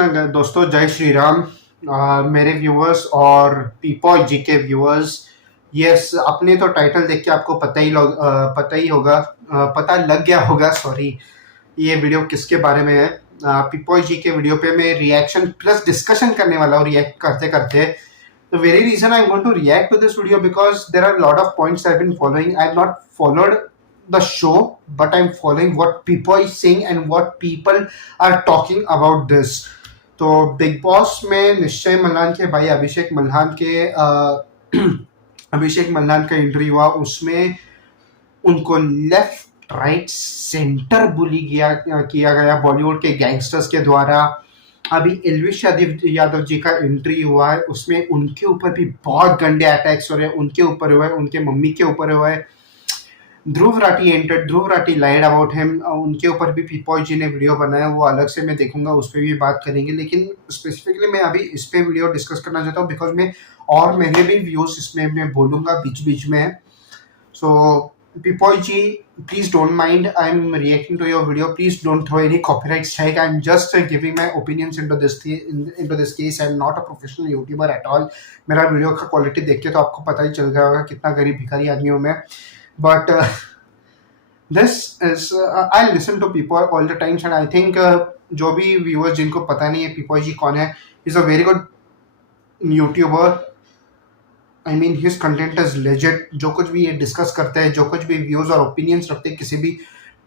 कृष्ण दोस्तों, जय श्री राम। मेरे व्यूअर्स और पीपॉय जी के व्यूअर्स, यस, अपने तो टाइटल देख के आपको पता ही होगा, पता लग गया होगा, सॉरी, ये वीडियो किसके बारे में है। पीपॉय जी के वीडियो पे मैं रिएक्शन प्लस डिस्कशन करने वाला हूँ रिएक्ट करते करते। The very reason I'm going to react to this video because there are a lot of points I've been following. I've not followed the show, but I'm following what people is saying and what people are talking about this. तो big Boss में निश्चय मल्हान के भाई अभिषेक मल्हान का entry हुआ। उसमें उनको left right centre बुली किया गया बॉलीवुड के गैंगस्टर्स के द्वारा। अभी एल्विश यादव जी का एंट्री हुआ है, उसमें उनके ऊपर भी बहुत गंदे अटैक्स हो रहे हैं, उनके ऊपर हुआ है, उनके मम्मी के ऊपर हुआ है। Dhruv Rathee entered, Dhruv Rathee lied about him, उनके ऊपर भी पीपॉय जी ने वीडियो बनाया, वो अलग से मैं देखूंगा, उस पर भी बात करेंगे। लेकिन स्पेसिफिकली मैं अभी इस पे वीडियो डिस्कस करना चाहता हूँ बिकॉज मेरे भी व्यूज इसमें मैं बोलूंगा बीच बीच में। सो Pipoy ji, please don't mind. I'm reacting to your video. Please don't throw any copyright strike. I'm just giving my opinions into this case. I'm not a professional YouTuber at all. मेरा video का quality देख के तो आपको पता ही चल गया होगा कितना गरीब भिखारी आदमी हूँ मैं। But this is I listen to Pipoy all the times and I think जो भी viewers जिनको पता नहीं है Pipoy जी कौन है, is a very good YouTuber. I mean, his content is legit. जो कुछ भी ये डिस्कस करते हैं, जो कुछ भी व्यूज और ओपिनियंस रखते हैं किसी भी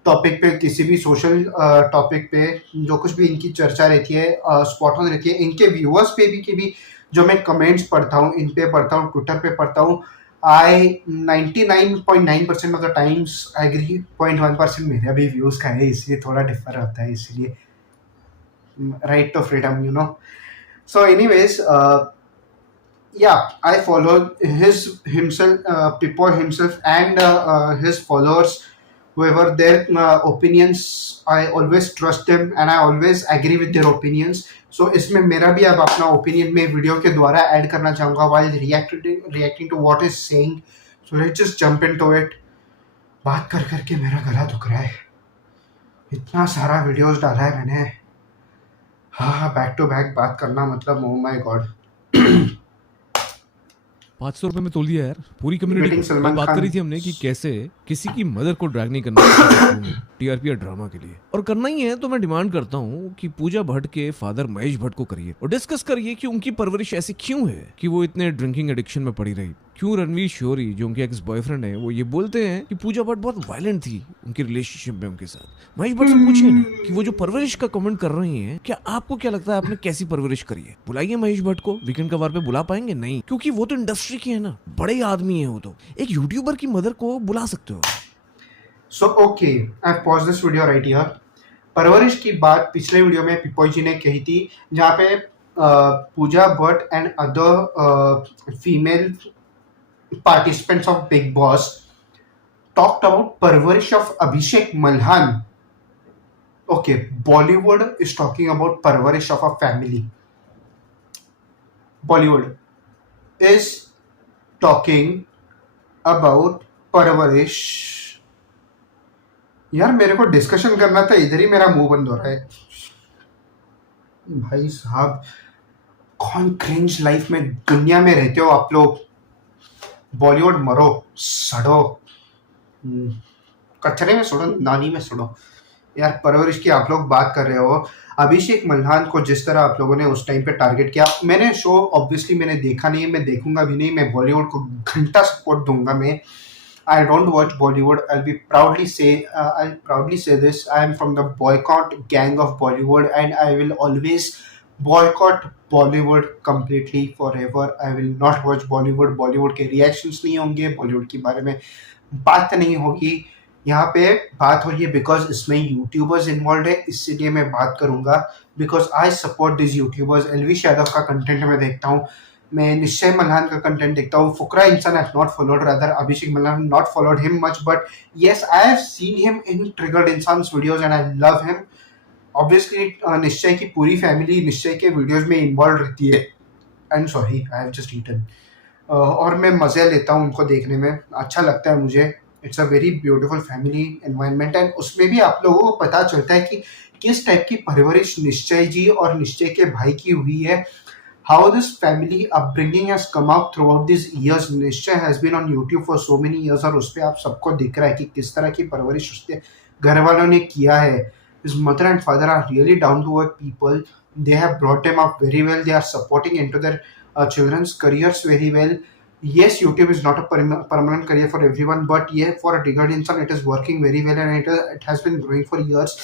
टॉपिक पे, किसी भी सोशल टॉपिक पे, जो कुछ भी इनकी चर्चा रहती है स्पॉट ऑन रहती है। इनके व्यूअर्स पे भी जो मैं कमेंट्स पढ़ता हूँ, इन पे पढ़ता हूँ, ट्विटर पे पढ़ता हूँ, आई 99.9% ऑफ द टाइम्स एग्री। 0.1% मेरा भी व्यूज का है, इसलिए थोड़ा डिफर होता है, इसलिए right to freedom, you know. So anyways, yeah, I follow Pipoy himself and his followers, whoever their opinions, I always trust them and I always agree with their opinions. So इसमें मेरा भी अब अपना opinion मैं video के द्वारा add करना चाहूँगा while reacting to what is saying. So let's just jump into it. बात कर करके मेरा गला दुख रहा है, इतना सारा वीडियोस डाला है मैंने। हाँ, बैक टू बैक बात करना मतलब ओ माय गॉड। 500 रुपए में तोल दिया यार पूरी कम्युनिटी को। कल बात करी थी हमने कि कैसे किसी की मदर को ड्रैग नहीं करना टीआरपी या ड्रामा के लिए, और करना ही है तो मैं डिमांड करता हूँ कि पूजा भट्ट के फादर महेश भट्ट को करिए और डिस्कस करिए कि उनकी परवरिश ऐसी क्यों है कि वो इतने ड्रिंकिंग एडिक्शन में पड़ी रही। क्यों रणवीर शोरी जो उनके एक्स बॉयफ्रेंड है वो ये बोलते हैं कि पूजा भट्ट बहुत वायलेंट थी उनकी रिलेशनशिप में उनके साथ। महेश भट्ट से पूछिए ना कि वो जो परवरिश का कमेंट कर रही हैं, क्या आपको क्या लगता है आपने कैसी परवरिश करी है? बुलाइए महेश भट्ट को, वीकेंड कवर पे बुला पाएंगे? नहीं, क्योंकि वो तो इंडस्ट्री के है ना, बड़े आदमी है वो तो। एक यूट्यूबर की मदर को बुला सकते हो। So okay, I pause this video right here. परवरिश की बात पिछले वीडियो में पिपॉय जी ने कही थी, जहाँ पे Pooja Bhatt and other female participants of Big Boss talked about parvarish of Abhishek Malhan. Okay, Bollywood is talking about parvarish of a family. Bollywood is talking about parvarish. यार मेरे को डिस्कशन करना था, इधर ही मेरा मुंह बंद हो रहा है। भाई साहब, कौन क्रिंज लाइफ में दुनिया में रहते हो आप लोग? बॉलीवुड मरो, सड़ो, कचरे में सड़ो, नाली में सड़ो। यार परवरिश की आप लोग बात कर रहे हो। अभिषेक मल्हान को जिस तरह आप लोगों ने उस टाइम पे टारगेट किया, मैंने शो ऑब्वियसली मैंने देखा नहीं है, मैं देखूंगा भी नहीं। मैं बॉलीवुड को घंटा सपोर्ट दूंगा। मैं I don't watch Bollywood. I'll proudly say this. I am from the boycott gang of Bollywood and I will always boycott Bollywood completely forever. I will not watch Bollywood. Bollywood के reactions नहीं होंगे, Bollywood के बारे में बात नहीं होगी। यहाँ पे बात हो रही है बिकॉज इसमें यूट्यूबर्स इन्वॉल्व है, इसलिए मैं बात करूंगा because I support this YouTubers. Elvish Yadav का कंटेंट मैं देखता हूँ, मैं निश्चय मल्हान का कंटेंट देखता हूँ। Fukra Insaan I have not followed, rather Abhishek Malhan not followed him much, but yes I have seen him in triggered Insaan's videos and I love him. Obviously Nischay की पूरी फैमिली निश्चय के वीडियोज में इन्वॉल्व रहती है। I am sorry, I have just eaten. और मैं मज़े लेता हूँ उनको देखने में, अच्छा लगता है मुझे। It's a very beautiful family environment and उसमें भी आप लोगों को पता चलता है कि किस टाइप की परवरिश निश्चय जी और निश्चय के भाई की हुई है, how this family upbringing has come up throughout these years. निश्चय has been on YouTube for so many years और उस पे आप सबको दिख रहा है कि किस तरह की परवरिश उसके घर वालों ने किया है. His mother and father are really down to earth people. They have brought them up very well. They are supporting into their children's careers very well. Yes, YouTube is not a permanent career for everyone, but yeah, for a Digard insan, it is working very well and it has been growing for years.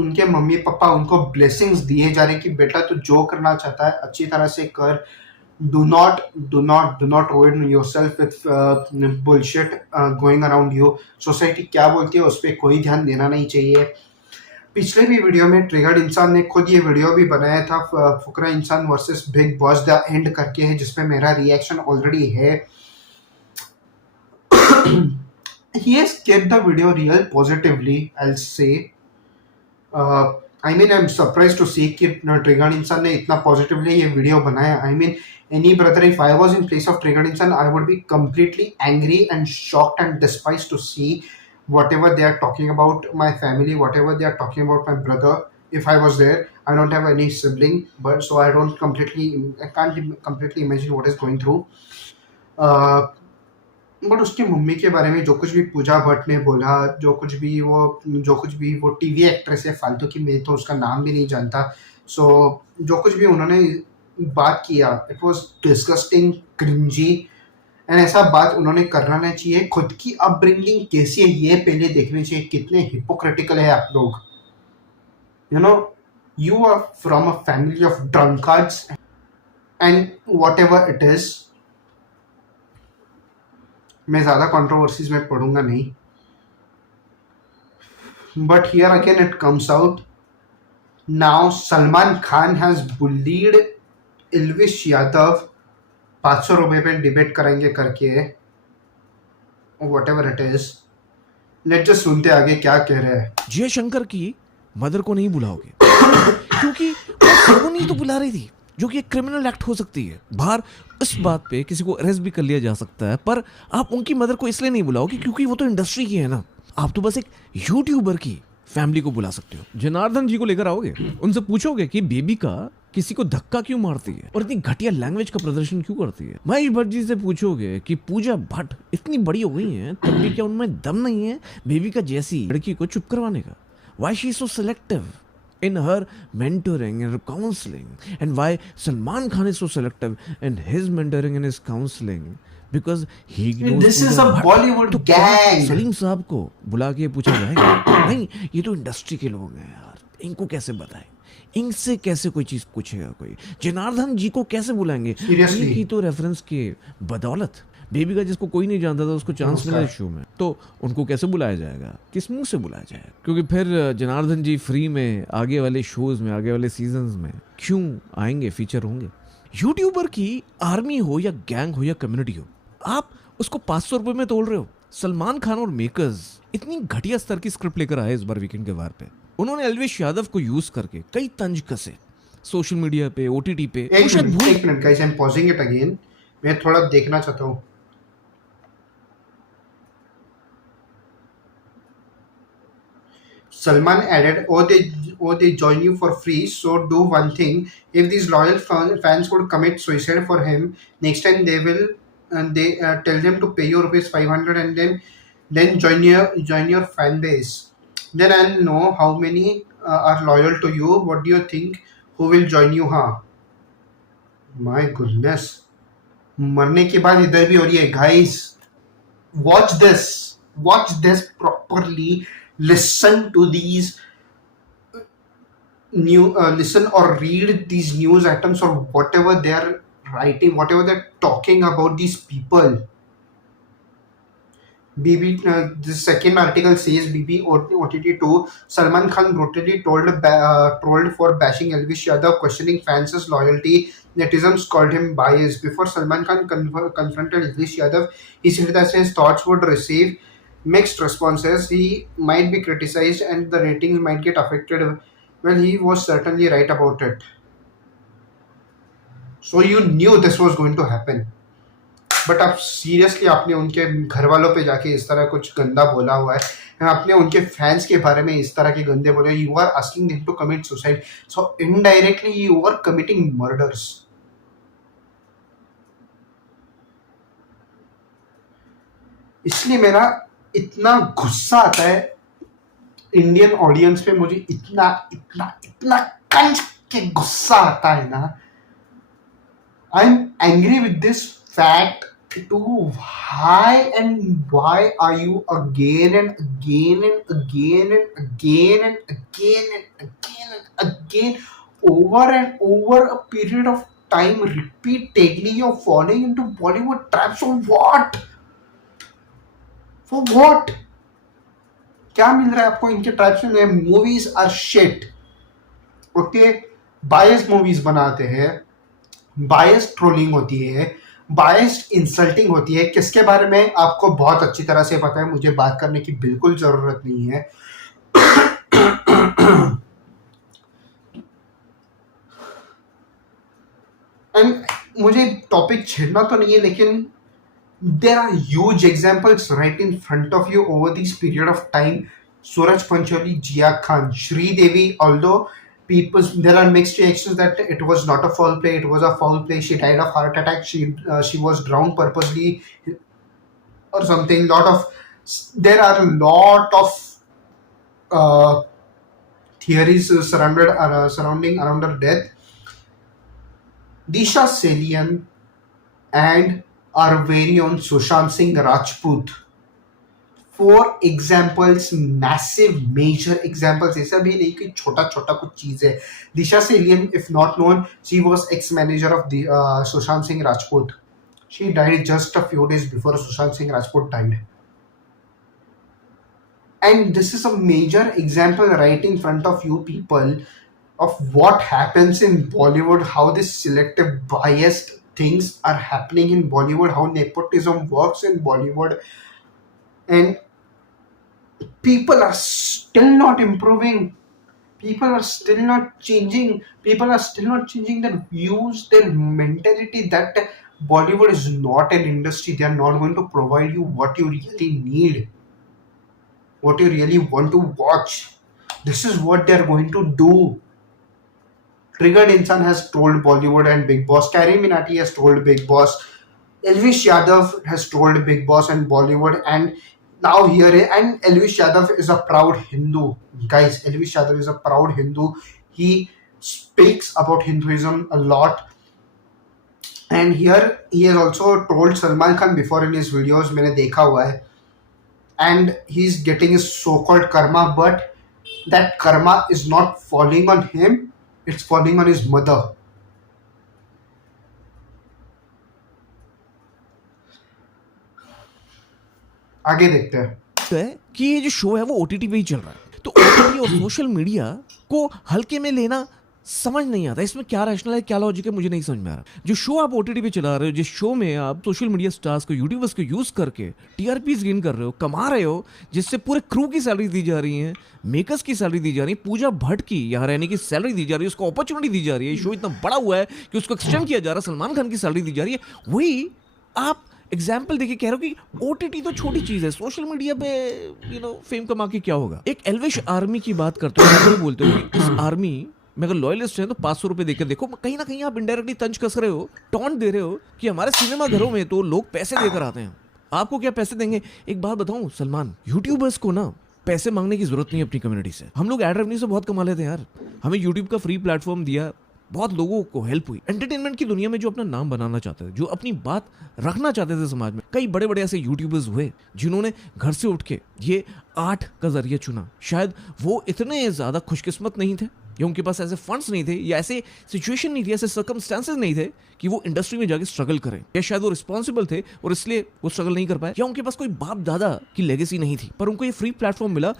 उनके mummy papa उनको blessings दिए जा रहे कि बेटा तू जो करना चाहता है अच्छी तरह से कर. Do not ruin yourself with bullshit going around you. Society क्या बोलती है उस पर कोई ध्यान देना नहीं चाहिए. पिछले भी वीडियो में ट्रिगर्ड इंसान ने खुद ये वीडियो भी बनाया था, फुकरा इंसान versus big boss the end करके है, जिसमें मेरा रिएक्शन ऑलरेडी है. He has kept the video real positively, I'll say. I mean, I'm surprised to see कि ट्रिगर्ड इंसान ने इतना पॉजिटिवली ये वीडियो बनाया. I mean, any brother, if I was in place of triggered इंसान, I would be completely angry and shocked and despised to see whatever they are talking about my family, whatever they are talking about my brother. If I was there, I don't have any sibling, but so I can't completely imagine what is going through. But उसकी mummy के बारे में जो कुछ भी पूजा भट्ट ने बोला, जो कुछ भी वो टीवी एक्ट्रेस है फालतू की, मैं तो उसका नाम भी नहीं जानता. सो जो कुछ भी उन्होंने बात किया, it was disgusting, cringy, and ऐसा बात उन्होंने करना नहीं चाहिए. खुद की अपब्रिंगिंग कैसी है ये पहले देखनी चाहिए. कितने हिपोक्रिटिकल है आप लोग. You know, you are from a family of drunkards and whatever it is. मैं ज़्यादा कंट्रोवर्सीज में पढ़ूंगा नहीं, but here again it comes out. Now Salman Khan has bullied Elvish Yadav 500 रुपये पे डिबेट करेंगे करके, whatever it is. Let just सुनते आगे क्या कह रहे हैं. जयशंकर की मदर को नहीं बुलाओगे क्योंकि वो सेरेमनी तो बुला रही थी, जो कि एक क्रिमिनल एक्ट हो सकती है. बाहर इस बात पे किसी को अरेस्ट भी कर लिया जा सकता है, पर आप उनकी मदर को इसलिए नहीं बुलाओगे क्योंकि वो तो इंडस्ट्री की है ना. आप तो बस एक यूट्यूबर की फैमिली को बुला सकते हो. जनार्दन जी को लेकर आओगे, उनसे पूछोगे कि बेबी का किसी को धक्का क्यों मारती है और इतनी घटिया लैंग्वेज का प्रदर्शन क्यों करती है. महेश भट्ट जी से पूछोगे कि पूजा भट्ट इतनी बड़ी हो गई हैं, तब भी क्या उनमें दम नहीं है बेबी का जैसी लड़की को चुप करवाने का. Why she is so selective in her mentoring and her counseling, and why Salman Khan is so selective in his mentoring and his counseling, because he knows This is a Bollywood gang. Salim साहब को बुला के पूछा जाएगा नहीं, ये तो industry के लोग हैं यार, इनको कैसे बताएं, इनसे कैसे कोई चीज पूछेगा कोई. जनार्दन जी को कैसे बुलाएंगे. इनकी तो रेफरेंस के बदौलत बेबी का जिसको कोई नहीं जानता था उसको चांस मिला इस शो में, तो उनको कैसे बुलाया जाएगा, किस मुंह से बुलाया जाएगा. क्योंकि फिर जनार्दन जी फ्री में आगे वाले शोज में, आगे वाले सीजन्स में क्यों आएंगे, फीचर होंगे. यूट्यूबर की आर्मी हो या गैंग हो या कम्युनिटी हो, आप उसको 500 रुपये में तोड़ रहे हो. सलमान खान और मेकर्स इतनी घटिया स्तर की स्क्रिप्ट लेकर आए इस बार वीकेंड के वार पे. उन्होंने एल्विश यादव को यूज करके कई तंज कसे सोशल मीडिया पे, ओटीटी पे. एक minute guys, I am pausing it again. मैं थोड़ा देखना चाहता हूँ. Salman added, "Oh, they join you for free. So do one thing. If these loyal fans would commit suicide for him, next time they will, and they tell them to pay you rupees 500 and then join your fan base. Then I'll know how many are loyal to you. What do you think? Who will join you? Huh? My goodness. मरने के बाद इधर भी हो रही है. Guys, watch this properly. Listen to these listen or read these news items or whatever they are writing, whatever they're talking about these people. BB, the second article says BB OTT2, Salman Khan brutally trolled for bashing Elvish Yadav, questioning fans' loyalty. Netizens called him biased. Before Salman Khan confronted Elvish Yadav, he said that his thoughts would receive mixed responses. He might be criticized and the ratings might get affected. Well, he was certainly right about it. So you knew this was going to happen. But आप seriously आपने उनके घर वालों पे जाके इस तरह कुछ गंदा बोला हुआ है, आपने उनके फैंस के बारे में इस तरह के गंदे बोले, you are asking them to commit suicide, so indirectly you are committing murders. इसलिए मेरा इतना गुस्सा आता है इंडियन ऑडियंस पे, मुझे इतना इतना इतना कंज के गुस्सा आता है ना। I am angry with this fact to why are you again and again and again and again and again and again and again over and over a period of time repeatedly you're falling into Bollywood traps? For what? क्या मिल रहा है आपको इनके traps में? Movies are shit, okay, bias movies बनाते हैं, बायस trolling होती है, बायस्ड इंसल्टिंग होती है। किसके बारे में आपको बहुत अच्छी तरह से पता है, मुझे बात करने की बिल्कुल जरूरत नहीं है। एंड मुझे टॉपिक छेड़ना तो नहीं है, लेकिन there are huge examples right in front of you over this period of time. Sooraj Pancholi, Jiah Khan, Sridevi, although there are mixed reactions that it was not a foul play, it was a foul play, she died of heart attack, she was drowned purposely or something. There are a lot of theories surrounding around her death. Disha Salian and our very own Sushant Singh Rajput, 4 examples, massive major examples, ऐसा भी नहीं कि छोटा छोटा कुछ चीज है। Disha Salian, if not known, she was ex manager of Sushant Singh Rajput. She died just a few days before Sushant Singh Rajput died, and this is a major example right in front of you people of what happens in Bollywood, how this selective biased things are happening in Bollywood, how nepotism works in Bollywood, and people are still not improving, people are still not changing, people are still not changing their views, their mentality that Bollywood is not an industry, they are not going to provide you what you really need, what you really want to watch. This is what they are going to do. Triggered Insan has told Bollywood and Big Boss, Carrie Minati has told Big Boss, Elvish Yadav has told Big Boss and Bollywood, and now here, and Elvish Yadav is a proud Hindu. Guys, Elvish Yadav is a proud Hindu. He speaks about Hinduism a lot. And here he has also told Salman Khan before in his videos, मैंने देखा हुआ है, and he's getting his so-called karma, but that karma is not falling on him, it's falling on his mother. आगे देखते हैं कि ये जो शो है वो ओटीटी पे ही चल रहा है, तो ओटीटी और सोशल मीडिया को हल्के में लेना समझ नहीं आता। इसमें क्या रैशनल है, क्या लॉजिक है, मुझे नहीं समझ में आ रहा। जो शो आप ओटीटी पे चला रहे हो, जिस शो में आप सोशल मीडिया स्टार्स को, यूट्यूबर्स को यूज करके टीआरपीस गेन कर रहे हो, कमा रहे हो, जिससे पूरे क्रू की सैलरी दी जा रही है, मेकर्स की सैलरी दी जा रही है, पूजा भट्ट की यहाँ रहने की सैलरी दी जा रही है, उसको अपॉर्चुनिटी दी जा रही है, शो इतना बड़ा हुआ है कि उसको एक्सटेंड किया जा रहा है, सलमान खान की सैलरी दी जा रही है, वही आप एग्जाम्पल देखिए कह रहे हो कि ओटीटी तो छोटी चीज है, सोशल मीडिया पे फेम कमा के क्या होगा। एक एल्विश आर्मी की बात करते हो, बोलते हो कि इस आर्मी में अगर लॉयलिस्ट है तो 500 रुपए देकर देखो, कहीं ना कहीं आप इनडायरेक्टली तंज कस रहे हो, टॉन्ट दे रहे हो कि हमारे सिनेमा घरों में तो लोग पैसे देकर आते हैं, आपको क्या पैसे देंगे। एक बात बताऊं सलमान, यूट्यूबर्स को ना पैसे मांगने की जरूरत नहीं है अपनी कम्युनिटी से। हम लोग एड रेवेन्यू से बहुत कमा लेते हैं यार, हमें यूट्यूब का फ्री प्लेटफॉर्म दिया, बहुत लोगों को हेल्प हुई। एंटरटेनमेंट की दुनिया में जो अपना नाम बनाना चाहते थे, जो अपनी बात रखना चाहते थे समाज में, कई बड़े बड़े ऐसे यूट्यूबर्स हुए जिन्होंने घर से उठ के ये आर्ट का जरिए चुना। शायद वो इतने ज्यादा खुशकिस्मत नहीं थे, या उनके पास ऐसे फंड्स नहीं थे, या ऐसे सिचुएशन नहीं थी, ऐसे सर्कमस्टेंसेस नहीं थे कि वो इंडस्ट्री में जाके स्ट्रगल करें, या शायद वो रिस्पॉन्सिबल थे और इसलिए वो स्ट्रगल नहीं कर पाए, या उनके पास कोई बाप दादा की लेगेसी नहीं थी, पर उनको ये फ्री प्लेटफॉर्म मिला।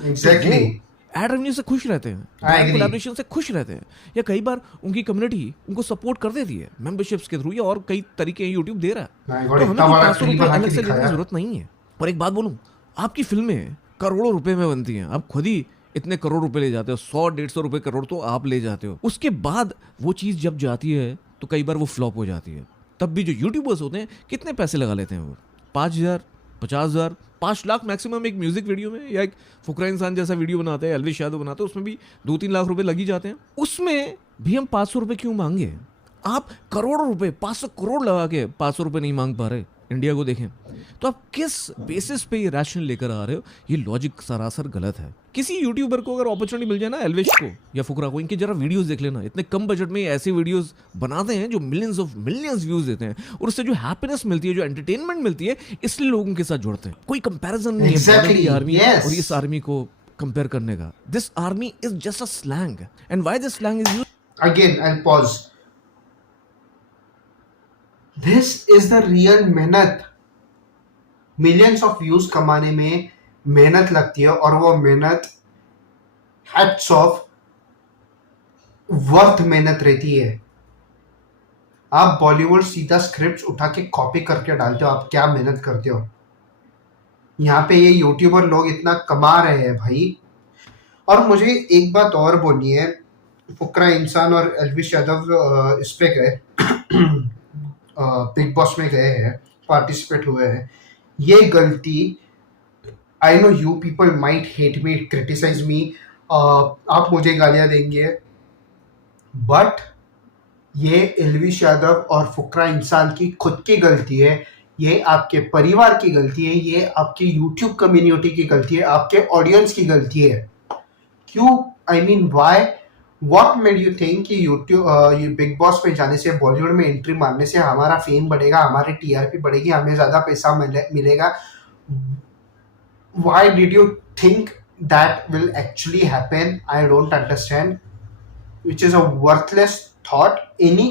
एड रेवेन्यू से खुश रहते हैं, कोलैबोरेशन से खुश रहते हैं, या कई बार उनकी कम्युनिटी उनको सपोर्ट कर देती है मेंबरशिप्स के थ्रू, या और कई तरीके यूट्यूब दे रहा है, तो हमें 500 रुपए अलग से लेने की जरूरत नहीं है। और एक बात बोलूं, आपकी फिल्में करोड़ों रुपए में बनती हैं, आप खुद ही इतने करोड़ रुपए ले जाते हो, 100-150 रुपए करोड़ तो आप ले जाते हो, उसके बाद वो चीज जब जाती है तो कई बार वो फ्लॉप हो जाती है। तब भी जो यूट्यूबर्स होते हैं कितने पैसे लगा लेते हैं वो, 5,000, 50,000, 5 लाख मैक्सिमम एक म्यूजिक वीडियो में, या एक फुकरा इंसान जैसा वीडियो बनाते हैं, एल्विश यादव बनाते हैं, उसमें भी 2-3 लाख रुपए लग ही जाते हैं। उसमें भी हम 500 रुपए क्यों मांगे? आप करोड़ों रुपए, 500 करोड़ लगा के 500 रुपए नहीं मांग पा रहे। इंडिया को देखें तो आप किस बेसिस पे ये रैशनल लेकर आ रहे हो? ये लॉजिक सरासर गलत है। किसी यूट्यूबर को अगर अपॉर्चुनिटी मिल जाए ना, एल्विश को या फुकरा को, इनके जरा वीडियोस देख लेना, इतने कम बजट में ऐसे वीडियोस बनाते हैं जो मिलियंस ऑफ मिलियंस व्यूज देते हैं, और उससे जो हैप्पीनेस मिलती है, जो एंटरटेनमेंट मिलती है, इसलिए लोगों के साथ जुड़ते हैं। कोई कंपैरिजन नहीं है आर्मी और इस आर्मी को कंपेयर करने का। This army is just a slang, and why this slang is used. Again I pause, this is the real मेहनत। मिलियंस ऑफ व्यूज कमाने में मेहनत लगती है, और वो मेहनत हैट्स ऑफ वर्थ मेहनत रहती है। आप बॉलीवुड सीधा स्क्रिप्ट उठा के कॉपी करके डालते हो, आप क्या मेहनत करते हो। यहाँ पे ये यूट्यूबर लोग इतना कमा रहे हैं भाई। और मुझे एक बात और बोलनी है, फुकरा इंसान और एल्विश यादव इस पे गए बिग बॉस में गए हैं, पार्टिसिपेट हुए हैं। ये गलती, I know you people might hate me, criticise me, आप मुझे गालियां देंगे, बट ये एल्विश यादव और फुकरा इंसान की खुद की गलती है, ये आपके परिवार की गलती है, ये आपकी यूट्यूब कम्युनिटी की गलती है, आपके ऑडियंस की गलती है। क्यों? I mean why, what made you think कि यूट्यूब ये बिग बॉस में जाने से, बॉलीवुड में एंट्री मारने से हमारा फेम बढ़ेगा, हमारी टीआरपी बढ़ेगी, हमें ज्यादा पैसा मिलेगा? Why did you think that will actually happen? I don't understand. Which is a worthless thought. Any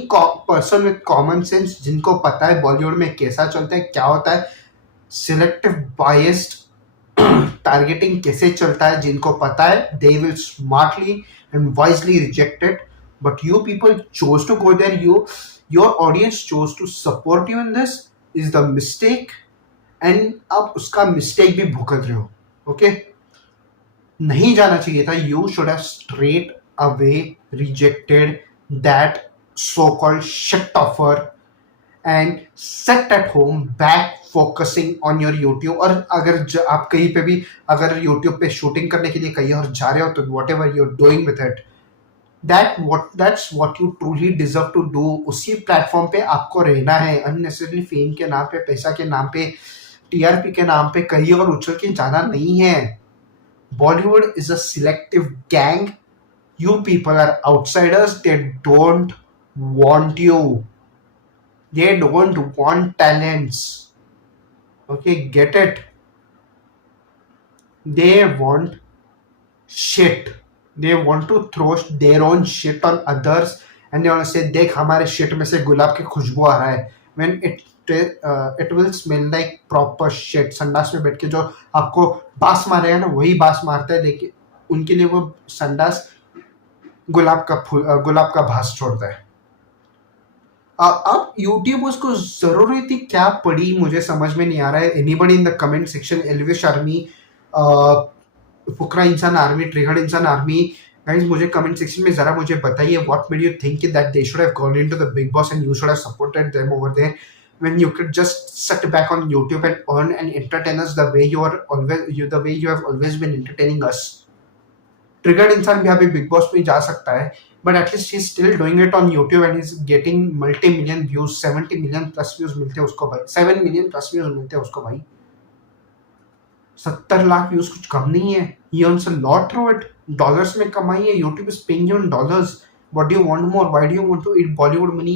person with common sense, जिनको पता है बॉलीवुड में कैसा चलता है, क्या होता है, सिलेक्टिव बायस्ड टारगेटिंग कैसे चलता है, जिनको पता है, they will smartly and wisely reject it. But you people chose to go there. Your audience chose to support you in this. Is the mistake. And आप उसका मिस्टेक भी भुगत रहे हो। ओके, नहीं जाना चाहिए था। You should have straight away rejected that so called shit offer and set at home back focusing on your YouTube. और अगर आप कहीं पे भी अगर यूट्यूब पे शूटिंग करने के लिए कहीं और जा रहे हो, तो what ever you're doing with it, that's what you truly deserve to do. उसी प्लेटफॉर्म पे आपको रहना है। अननेसेसरी फेम के नाम पे, पैसा के नाम पे, टीआरपी के नाम पे कहीं और उछल के जाना नहीं है। Bollywood is a selective gang. You people are outsiders, they don't want you, they don't want talents. Okay, get it? They want shit, they want to throw their own shit on others and they want to say, देख हमारे shit में से गुलाब की खुशबू आ रहा है, when it will smell like proper shit। संडास में बैठ के जो आपको बास मारेगा ना, वही बास मारता है, लेकिन उनके लिए वो संडास गुलाब का भास छोड़ता है। अब यूट्यूबर्स को जरूरत ही क्या पड़ी, मुझे समझ में नहीं आ रहा है। Anybody in the comment section, Elvish army, Fukra Insaan army, triggered Insaan army, guys मुझे कमेंट सेक्शन में जरा मुझे बताइए, what made you think that they should have gone into the Bigg Boss and you should have supported them over there when you could just sit back on YouTube and earn and entertain us the way you have always been entertaining us. Triggered Insaan भी अभी big Boss में जा सकता है, but at least he is still doing it on YouTube and is getting multi million views. 70 million plus views मिलते हैं उसको भाई, 7 मिलियन प्लस व्यूज मिलते हैं उसको भाई। 70 लाख व्यूज कुछ कम नहीं है। He earns a lot through it. Dollars में कमाई है। YouTube is paying you in dollars. What do you want more? Why do you want to eat Bollywood money?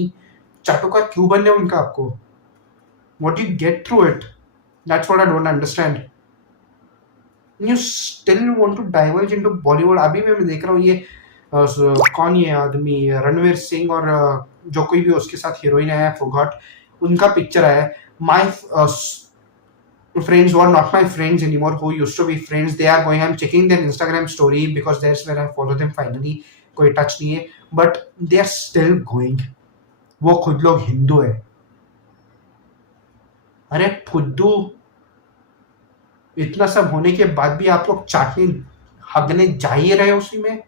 चाटुका क्यों बनने उनका आपको? What do you get through it? That's what I don't understand. You still want to divulge into Bollywood. अभी मैं देख रहा हूँ ये कौन ये आदमी, रणवीर सिंह और जो कोई भी उसके साथ हीरोइन आया, forgot, उनका पिक्चर आया। My friends who are not my friends anymore, who used to be friends, they are going, I'm checking their Instagram story because that's where I follow them finally. कोई touch नहीं है, but they are still going. वो खुद लोग हिंदू है। अरे फुद्दू, इतना सब होने के बाद भी आप लोग चाटने हगने जा ही रहे उसी में।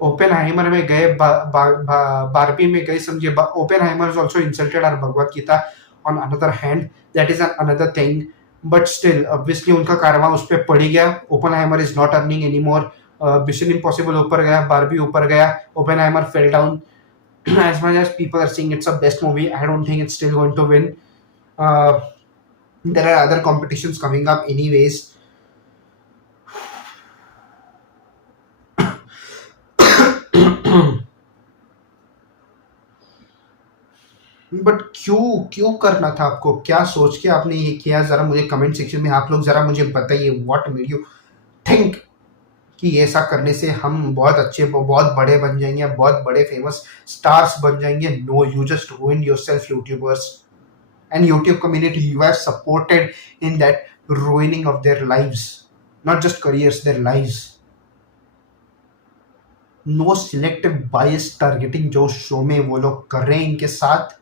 ओपेनहाइमर में गए, बारबी में गए, समझिए ओपेनहाइमर इज आल्सो इंसल्टेड और Bhagavad Gita on another hand, that is another thing, but still obviously उनका कारवा उस पर पड़ गया. Oppenheimer is not earning any more. Mission Impossible ऊपर गया, बारबी ऊपर गया, Oppenheimer fell down. As much as people are saying it's a best movie, I don't think it's still going to win. There are other competitions coming up anyways. But क्यों करना था आपको? क्या सोच के आपने ये किया? जरा मुझे कमेंट सेक्शन में आप लोग जरा मुझे बताइए. व्हाट मेड यू थिंक कि ऐसा करने से हम बहुत अच्छे, बहुत बड़े बन जाएंगे, बहुत बड़े फेमस स्टार्स बन जाएंगे? No, you just ruined yourself, YouTubers and YouTube community. You have supported in that ruining of their lives, not just careers, their lives. No selective bias targeting जो शो में वो लोग कर रहे हैं इनके साथ.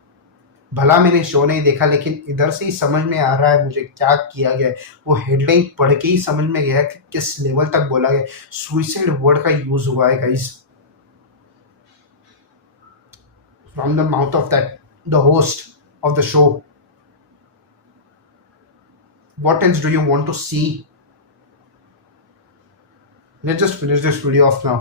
भला मैंने शो नहीं देखा, लेकिन इधर से ही समझ में आ रहा है मुझे क्या किया गया है. वो हेडलाइन पढ़ के ही समझ में गया कि किस लेवल तक बोला गया. सुइसाइड वर्ड का यूज हुआ है guys, from the mouth of that the host of the show. What else do you want to see? Let's just finish this video off now.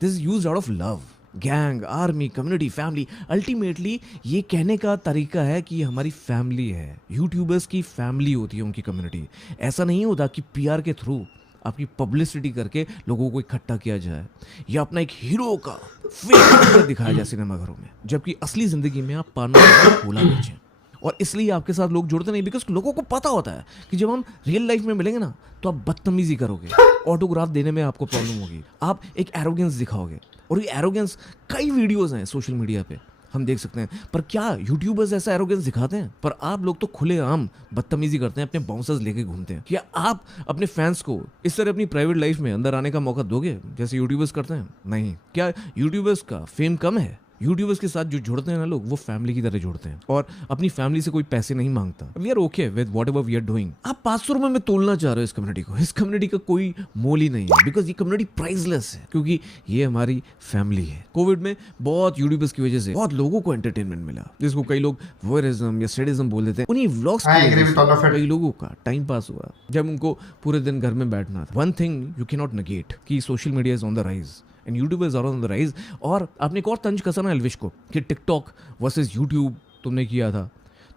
This is used out of love. Gang, army, community, family. Ultimately ये कहने का तरीका है कि हमारी family है. YouTubers की family होती है उनकी कम्युनिटी. ऐसा नहीं होता कि पीआर के थ्रू आपकी पब्लिसिटी करके लोगों को इकट्ठा किया जाए या अपना एक हीरो का फेक दिखाया जाए सिनेमाघरों में, जबकि असली जिंदगी में आप पान खोला बेचें. और इसलिए आपके साथ लोग जुड़ते नहीं, बिकॉज लोगों को पता होता है कि जब हम रियल लाइफ में मिलेंगे ना तो आप बदतमीजी करोगे, ऑटोग्राफ देने में आपको प्रॉब्लम होगी, आप एक एरोगेंस दिखाओगे. और ये एरोगेंस कई वीडियोस हैं सोशल मीडिया पे हम देख सकते हैं. पर क्या यूट्यूबर्स ऐसा एरोगेंस दिखाते हैं? पर आप लोग तो खुलेआम बदतमीजी करते हैं, अपने बाउंसर्स लेके घूमते हैं. क्या आप अपने फैंस को इस तरह अपनी प्राइवेट लाइफ में अंदर आने का मौका दोगे जैसे यूट्यूबर्स करते हैं? नहीं. क्या यूट्यूबर्स का फेम कम है? यूट्यूबर्स के साथ जो जुड़ते हैं ना लोग, वो फैमिली की तरह जुड़ते हैं और अपनी फैमिली से कोई पैसे नहीं मांगता. We are okay with whatever we are doing. आप 500 रुपए में तोलना चाह रहे हो इस कम्युनिटी को. इस कम्युनिटी का कोई मोल ही नहीं है, बिकॉज ये कम्युनिटी प्राइसलेस है, क्योंकि ये हमारी फैमिली है. कोविड में बहुत यूट्यूबर्स की वजह से बहुत लोगों को एंटरटेनमेंट मिला, जिसको कई लोग वॉयरिज्म या सैडिज्म बोल देते हैं. उन्हीं व्लॉग्स कई लोगों का टाइम पास हुआ जब उनको पूरे दिन घर में बैठना था. One thing you can not negate कि social media is on the rise and YouTubers are on the rise. और आपने एक और तंज कसा ना एल्विश को कि टिकटॉक वर्सेस यूट्यूब तुमने किया था.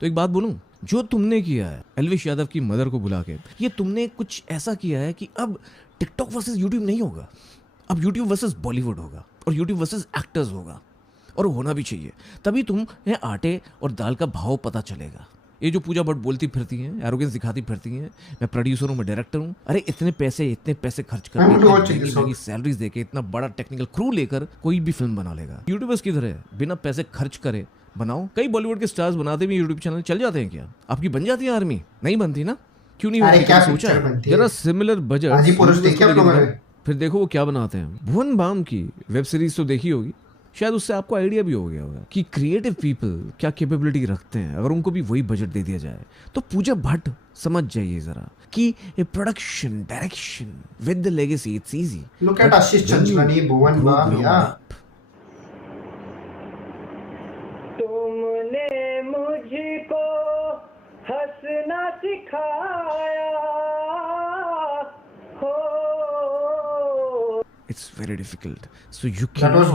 तो एक बात बोलूं, जो तुमने किया है एल्विश यादव की मदर को बुला के, ये तुमने कुछ ऐसा किया है कि अब टिकटॉक वर्सेस यूट्यूब नहीं होगा, अब यूट्यूब वर्सेस बॉलीवुड होगा और यूट्यूब वर्सेस एक्टर्स होगा. और होना भी चाहिए, तभी तुम्हें आटे और दाल का भाव पता चलेगा. ये जो पूजा भट्ट बोलती फिरती हैं, एरोगेंस दिखाती फिरती हैं, मैं प्रोड्यूसर हूँ, मैं डायरेक्टर हूँ. अरे इतने पैसे खर्च करके, महंगी सैलरीज देके, इतना बड़ा टेक्निकल क्रू लेकर कोई भी फिल्म बना लेगा. यूट्यूबर्स की तरह बिना पैसे खर्च करे बनाओ. कई बॉलीवुड के स्टार्स बनाते भी यूट्यूब चैनल चल जाते हैं. क्या आपकी बन जाती है आर्मी? नहीं बनती ना. क्यों नहीं बनती? क्या सोचा? जरा सिमिलर बजट फिर देखो वो क्या बनाते हैं. भुवन बाम की वेब सीरीज तो देखी होगी, शायद उससे आपको आइडिया भी हो गया होगा कि क्रिएटिव पीपल क्या कैपेबिलिटी रखते हैं. अगर उनको भी वही बजट दे दिया जाए तो पूजा भट्ट समझ जाइए जरा कि production direction with the legacy it's easy. Look at Ashish Chanchlani, Bhuvan Bam. या तुमने मुझको हंसना सिखाया हो. It's very difficult. So you cannot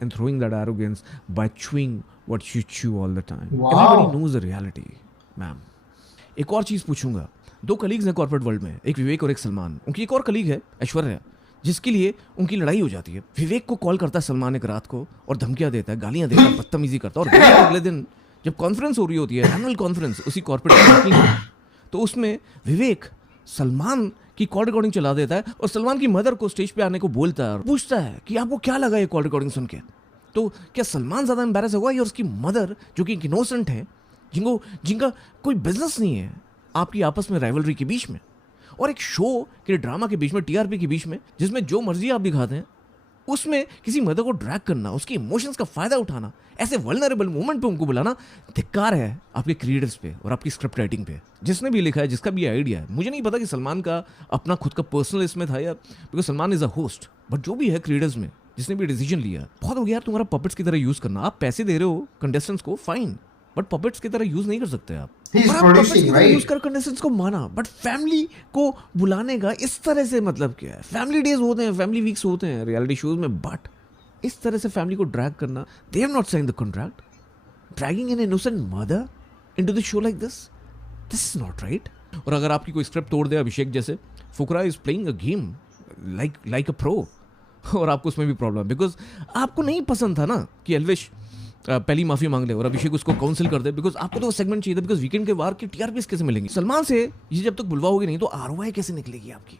and throwing that arrogance by chewing what you chew all the time. Wow. Everybody knows the reality, ma'am. एक और चीज पूछूंगा. 2 कलीग्स हैं कॉर्पोरेट वर्ल्ड में, एक विवेक और एक सलमान. उनकी एक और कलीग है ऐश्वर्या, जिसके लिए उनकी लड़ाई हो जाती है. विवेक को कॉल करता है सलमान एक रात को और धमकियां देता है, गालियां देता है, बदतमीजी करता है. और अगले दिन जब कॉन्फ्रेंस हो रही होती है, एनुअल कॉन्फ्रेंस उसी कॉर्पोरेट में, तो उसमें विवेक सलमान की कॉल रिकॉर्डिंग चला देता है और सलमान की मदर को स्टेज पे आने को बोलता है और पूछता है कि आपको क्या लगा ये कॉल रिकॉर्डिंग सुन के. तो क्या सलमान ज़्यादा एम्बैरस हुआ या उसकी मदर, जो कि इनोसेंट है, जिनका कोई बिजनेस नहीं है आपकी आपस में राइवलरी के बीच में और एक शो के ड्रामा के बीच में, टीआरपी के बीच में, जिसमें जो मर्जी आप दिखाते हैं, उसमें किसी मदर को ड्रैग करना, उसके इमोशंस का फायदा उठाना, ऐसे वल्नरेबल मोमेंट पे उनको बुलाना, धिक्कार है आपके क्रिएटिव्स पे और आपकी स्क्रिप्ट राइटिंग पे। जिसने भी लिखा है, जिसका भी आइडिया है, मुझे नहीं पता कि सलमान का अपना खुद का पर्सनल इसमें था या because Salman is a host, but जो भी है क्रिएटर्स में जिसने भी डिसीजन लिया, बहुत हो गया यार तुम्हारा पपेट्स की तरह यूज करना। आप पैसे दे रहे हो कंटेस्टेंट्स को, फाइन, बट पपेट्स की तरह यूज नहीं कर सकते आप। यूज कर कंटेस्टेंट्स को माना, बट फैमिली को बुलाने का इस तरह से मतलब क्या है? फैमिली डेज होते हैं, फैमिली वीक्स होते हैं रियलिटी शोज में, बट इस तरह से फैमिली को ड्रैग करना, they have not sign the contract, dragging an innocent mother into the show like this is not right. और अगर आपकी कोई स्क्रिप्ट तोड़ दे, अभिषेक जैसे, Fukra is playing a game like a pro, और आपको उसमें भी प्रॉब्लम बिकॉज आपको नहीं पसंद था ना कि एल्विश पहली माफी मांग ले और अभिषेक उसको काउंसिल कर दे, बिकॉज आपको तो सेगमेंट चाहिए था, बिकॉज वीकेंड के बाहर की टीआरपीएस कैसे मिलेंगी? सलमान से ये जब तक बुलवाओगे नहीं तो आरओआई कैसे निकलेगी आपकी?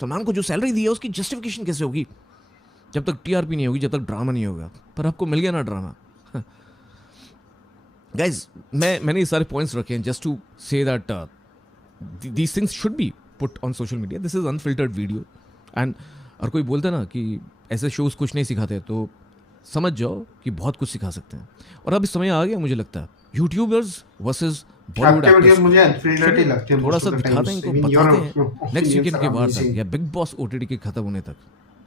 सलमान को जो सैलरी दी है उसकी जस्टिफिकेशन कैसे होगी जब तक टीआरपी नहीं होगी, जब तक ड्रामा नहीं होगा? पर आपको मिल गया ना ड्रामा। गाइज, मैंने ये सारे पॉइंट्स रखे हैं just to say that these things should be put on social media. This is unfiltered video and और कोई बोलता ना कि ऐसे शोज कुछ नहीं सिखाते, तो समझ जाओ कि बहुत कुछ सिखा सकते हैं। और अब इस समय आ गया, मुझे लगता है, यूट्यूबर्स वर्सेस बॉलीवुड एक्टर्स। मुझे अनफिल्टर्ड ही लगते हैं, थोड़ा सा दिखाते हैं इनको, बताते हैं नेक्स्ट वीकेंड के बाद तक या बिग बॉस ओटीटी के खत्म होने तक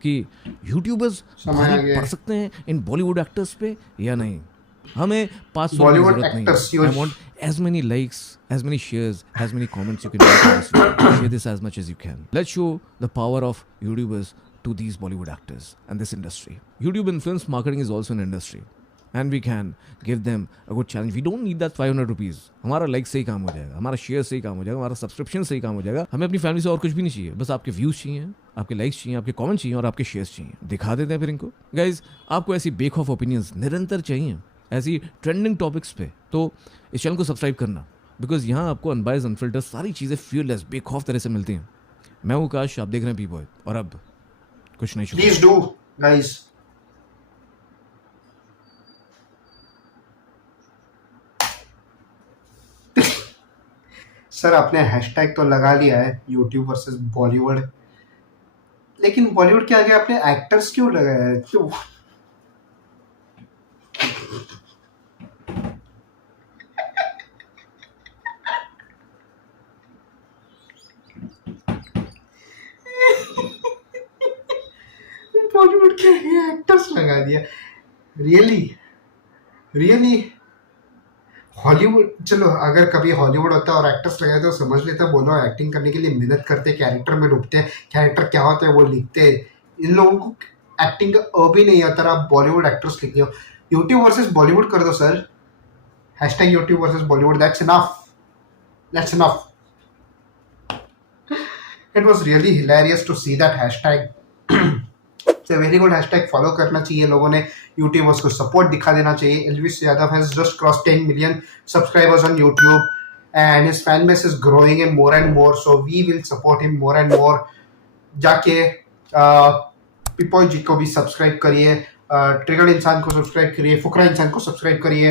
कि यूट्यूबर्स भारी पड़ सकते हैं इन बॉलीवुड एक्टर्स पे या नहीं। हमें 500 की जरूरत नहीं। I want as many likes, as many shares, as many comments you can make on this video. Share this as much as you can. Let's show the power of YouTubers to these Bollywood actors and this industry. YouTube influence marketing is also an industry, and we can give them a good challenge. We don't need that 500 rupees. हमारा like से ही काम हो जाएगा, हमारा share से ही काम हो जाएगा, हमारा सब्सक्रिप्शन से ही काम हो जाएगा। हमें अपनी फैमिली से और कुछ भी नहीं चाहिए, बस आपके व्यूज चाहिए, आपके लाइक्स चाहिए, आपके कमेंट चाहिए और आपके शेयर्स चाहिए। दिखा देते हैं फिर इनको। गाइज, आपको ऐसी बेखौफ ओपिनियंस निरंतर चाहिए ऐसी ट्रेंडिंग टॉपिक्स पे, तो इस चैनल को सब्सक्राइब करना, बिकॉज यहाँ आपको अनबायस्ड अनफिल्टर सारी चीज़ें फियरलेस बेखौफ तरह से मिलती हैं। मैं हूँ काश, आप देख रहे हैं पी बॉय, और अब कुछ नहीं। Please do guys. सर, आपने हैशटैग तो लगा लिया है यूट्यूब वर्सेस बॉलीवुड, लेकिन बॉलीवुड के आगे आपने एक्टर्स क्यों लगाया है? क्यों? बॉलीवुड के एक्टर्स लगा दिया। रियली हॉलीवुड, चलो अगर कभी हॉलीवुड होता और एक्टर्स लगाए तो समझ लेता, बोलो एक्टिंग करने के लिए मेहनत करते, कैरेक्टर में डूबते हैं, कैरेक्टर क्या होते हैं वो लिखते हैं। इन लोगों को एक्टिंग का भी नहीं आता, आप बॉलीवुड एक्टर्स लिख दो। यूट्यूब वर्सेस बॉलीवुड कर दो sir, hashtag YouTube versus Bollywood, that's enough. It was really hilarious to see that hashtag. It's a very good hashtag. Follow करना चाहिए लोगों ने, यूट्यूबर्स को सपोर्ट दिखा देना चाहिए। Elvish Yadav has just crossed 10 million subscribers on YouTube and his fan base is growing him more and more, so we will support him more and more. जाके पिपॉय जी को भी सब्सक्राइब करिए, ट्रिगर इंसान को सब्सक्राइब करिए, फुकरा इंसान को सब्सक्राइब करिए,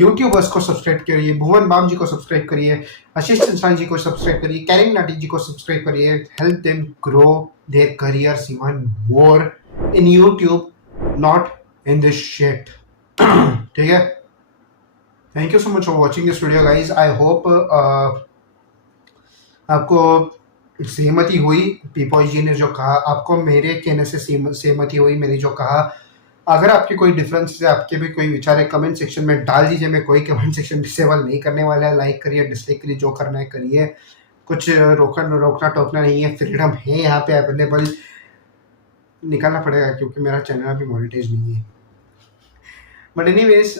यूट्यूबर्स को सब्सक्राइब करिए, भुवन बाम जी को सब्सक्राइब करिए, आशीष इंसान जी को सब्सक्राइब करिए, कैरिंग नाटी जी को सब्सक्राइब करिए। Help them grow their careers even more in YouTube, not in this shit. ठीक है, thank you so much for watching this video guys. I hope आपको सहमति हुई पीपॉय जी ने जो कहा, आपको मेरे कहने से सहमति हुई मैंने जो कहा। अगर आपके कोई डिफरेंस है, आपके भी कोई विचार है, कमेंट सेक्शन में डाल दीजिए। मैं कोई कमेंट सेक्शन डिसेबल नहीं करने वाला है। लाइक करिए, डिसलाइक करिए, जो करना है करिए, कुछ रोकना टोकना नहीं है, फ्रीडम है यहाँ पे अवेलेबल। निकालना पड़ेगा क्योंकि मेरा चैनल अभी मोनेटाइज नहीं है, but anyways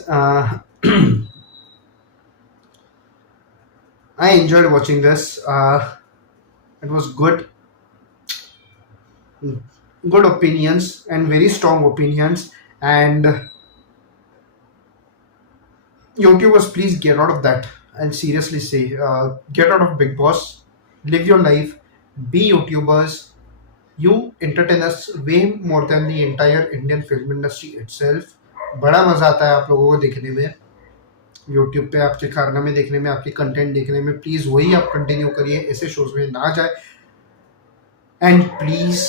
I enjoyed watching this. It was good opinions and very strong opinions. And YouTubers, please get out of that. I'll seriously say, get out of Big Boss. Live your life. Be YouTubers. You entertain us way more than the entire Indian film industry itself. बड़ा मजा आता है आप लोगों को देखने में, YouTube पे आपके कारनामे देखने में, आपके कंटेंट देखने में। प्लीज़ वही आप कंटिन्यू करिए, ऐसे शोज में ना जाए। And please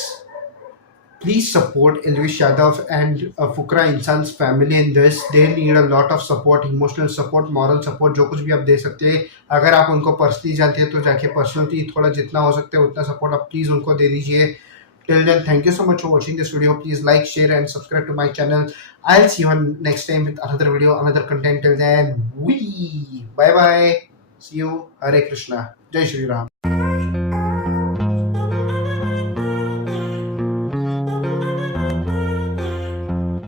please support Elvish Yadav and Fukra Insan's family in this. They need a lot of support, emotional support, moral support, जो कुछ भी आप दे सकते हैं. अगर आप उनको पर्सनली जानते हैं तो जाके पर्सनली थोड़ा जितना हो सकता है उतना सपोर्ट आप प्लीज़ उनको दे दीजिए. Till then, thank you so much for watching this video. Please like, share and subscribe to my channel. I'll see you on next time with another video, another content. Till then, bye bye. See you. Hare Krishna. Jai Shri Ram.